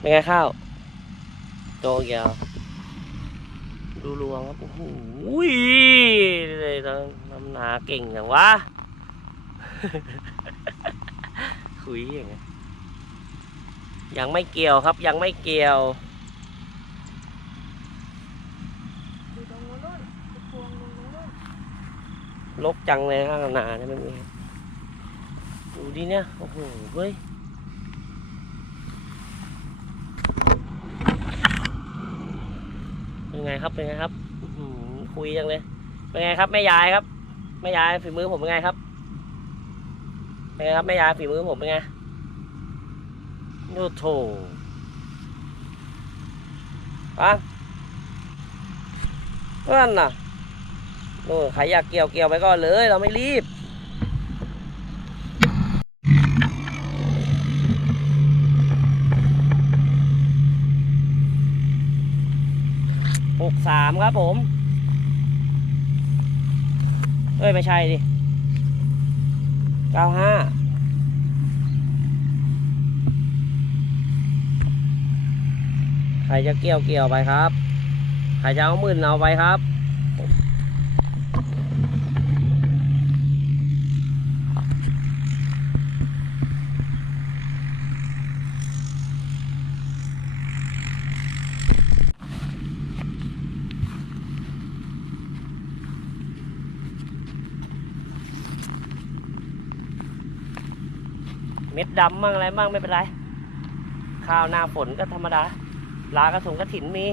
เป็นไงข้าว โตเกียวดูรวงครับโอ้โหเลยต้งน้ำหนาเก่งอย่างวะคุยอย่างเงี้ยยังไม่เกี่ยวครับ ยังไม่เกี่ยวลงตรงนู้นลกจังเลยข้างหนาเนี่ยมันมีดูดิเนี่ย โอ้โหเฮ้ย เป็นไงครับเป็นไงครับอื้อหือคุยจังเลย เป็นไงครับแม่ยายครับแม่ยายฝีมือผมเป็นไงครับเป็นไงครับแม่ยายฝีมือผมเป็นไงโอ้โถปังเพื่อนน่ะโอ้ใครอยากเกี่ยวเกี่ยวไปก่อนเลย เราไม่รีบ หกสามครับผม เอ้ย ไม่ใช่ดิเก้าห้าใครจะเกี่ยวเกี่ยวไปครับ ใครจะเอาหมื่นเอาไปครับ ม็ดดำมั่งอะไรมั่งไม่เป็นไร ข้าวหน้าฝนก็ธรรมดาลากระสุงกระถินมี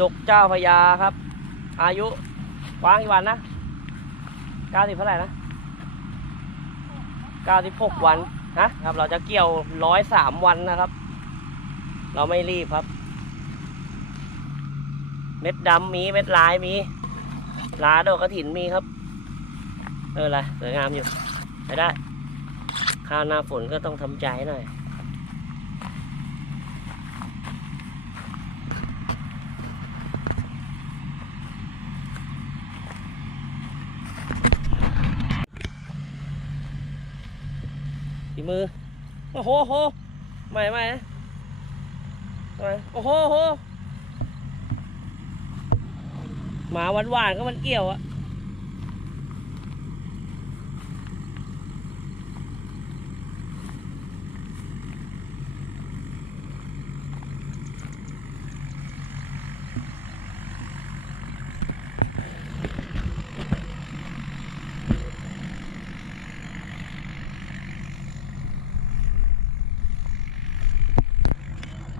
ดกเจ้าพญาครับ อายุวางกี่วันนะเก้าสิบเท่าไหร่นะเก้าสิบหกวัน นะครับ เราจะเกี่ยวร้อยสามวันนะครับ เราไม่รีบครับ เม็ดดำมีเม็ดลายมีลาดอกกระถินมีครับ เอออะไรสวยงามอยู่ไปได้ข้าวหน้าฝนก็ต้องทำใจหน่อย ฝีมือ โอ้โหโหไม่ไม่นะไม่โอ้โหโหหมาหวานๆก็มันเกี่ยวอะ